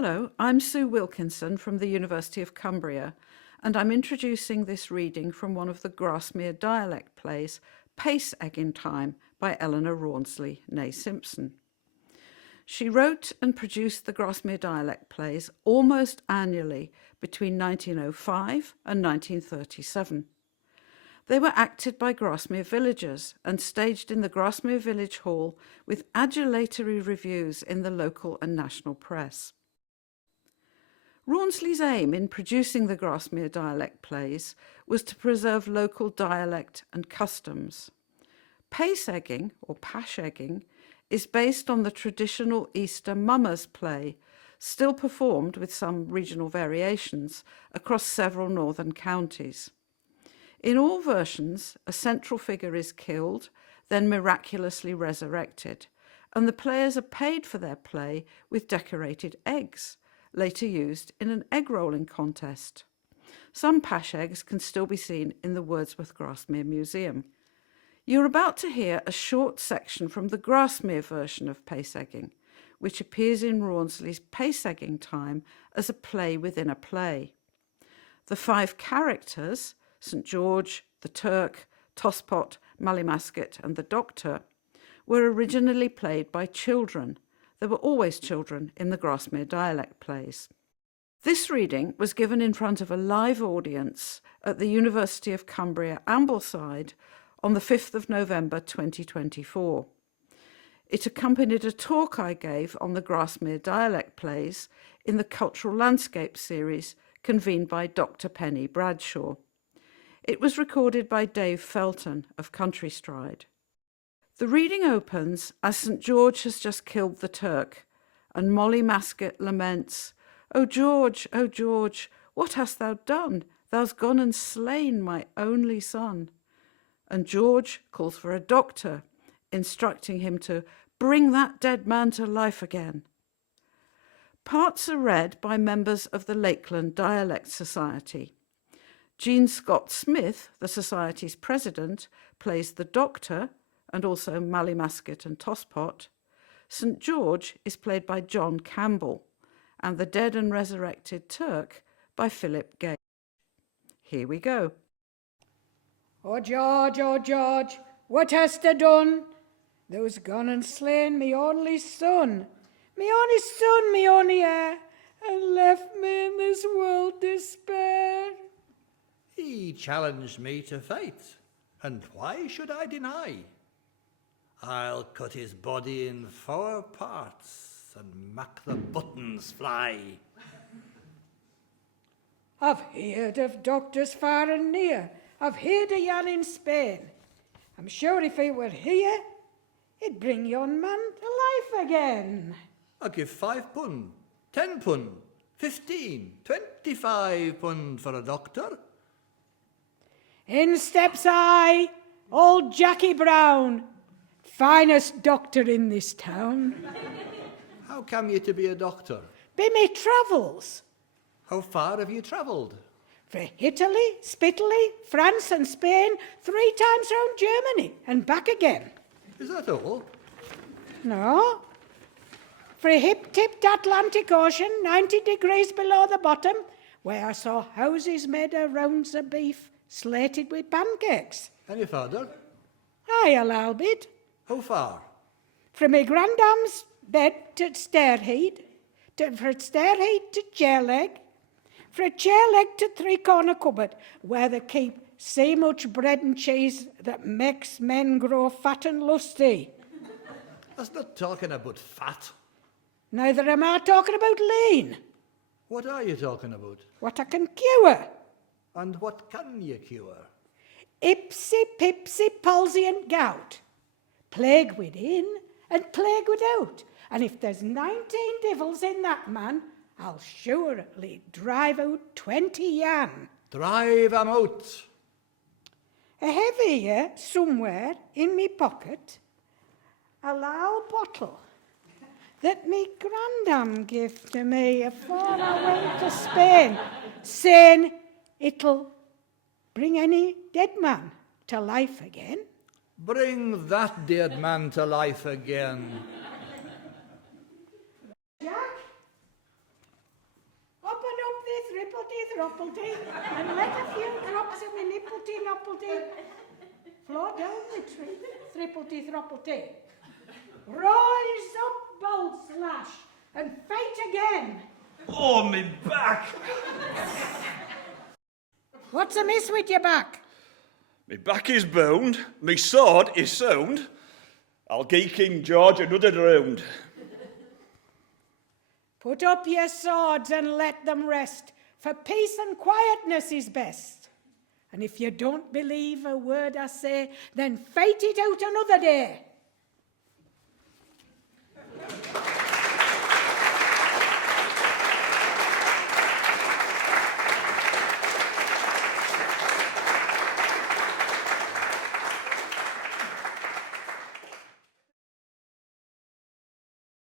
Hello, I'm Sue Wilkinson from the University of Cumbria, and I'm introducing this reading from one of the Grasmere Dialect Plays, Pace-eggin Time by Eleanor Rawnsley, née Simpson. She wrote and produced the Grasmere Dialect Plays almost annually between 1905 and 1937. They were acted by Grasmere villagers and staged in the Grasmere Village Hall with adulatory reviews in the local and national press. Rawnsley's aim in producing the Grasmere Dialect Plays was to preserve local dialect and customs. Pace-egging, or pash-egging, is based on the traditional Easter Mummers play, still performed with some regional variations across several northern counties. In all versions, a central figure is killed, then miraculously resurrected, and the players are paid for their play with decorated eggs, later used in an egg-rolling contest. Some pash eggs can still be seen in the Wordsworth Grasmere Museum. You're about to hear a short section from the Grasmere version of Pace-egging, which appears in Rawnsley's Pace-eggin Time as a play within a play. The 5 characters, St George, the Turk, Tosspot, Mallymasket and the Doctor, were originally played by children. There were always children in the Grasmere Dialect Plays. This reading was given in front of a live audience at the University of Cumbria, Ambleside, on the 5th of November 2024. It accompanied a talk I gave on the Grasmere Dialect Plays in the Cultural Landscape series convened by Dr. Penny Bradshaw. It was recorded by Dave Felton of Country Stride. The reading opens as St George has just killed the Turk, and Mallymasket laments, O George, what hast thou done? Thou'st gone and slain my only son." And George calls for a doctor, instructing him to bring that dead man to life again. Parts are read by members of the Lakeland Dialect Society. Jean Scott Smith, the Society's president, plays the doctor, and also Mallymasket and Tosspot. St George is played by John Campbell, and the dead and resurrected Turk by Philip Gage. Here we go. O George, what hast thou done? Thou's gone and slain me only son, me only heir, and left me in this world despair. He challenged me to fight, and why should I deny? I'll cut his body in 4 parts and make the buttons fly. I've heard of doctors far and near. I've heard of yan in Spain. I'm sure if he were here, he'd bring yon man to life again. I'll give £5, £10, 15, 25 for a doctor. In steps I, old Jackie Brown, finest doctor in this town. How come you to be a doctor? Be me travels. How far have you travelled? For Italy, Spitaly, France and Spain, 3 times round Germany and back again. Is that all? No. For a hip-tipped Atlantic Ocean, 90 degrees below the bottom, where I saw houses made of rounds of beef, slated with pancakes. Any further? Aye, a little bit. How far? From my grandam's bed to stairhead, from stairhead to chair leg, from chair leg to 3-corner cupboard, where they keep so much bread and cheese that makes men grow fat and lusty. That's not talking about fat. Neither am I talking about lean. What are you talking about? What I can cure. And what can you cure? Ipsy, pipsy, palsy and gout. Plague within and plague without. And if there's 19 devils in that man, I'll surely drive out 20 yan. Drive 'em out. I have here somewhere in me pocket a little bottle that me grandam gave to me afore I went to Spain, saying it'll bring any dead man to life again. Bring that dead man to life again. Jack, thrippity-throppity, and let a few drops of me nipplety-nopplety flow down the tree, thrippity-throppity. Rise up, bold slash, and fight again. Oh, me back! What's amiss with your back? Me back is bound, me sword is sound. I'll gie King George another round. Put up your swords and let them rest, for peace and quietness is best. And if you don't believe a word I say, then fight it out another day.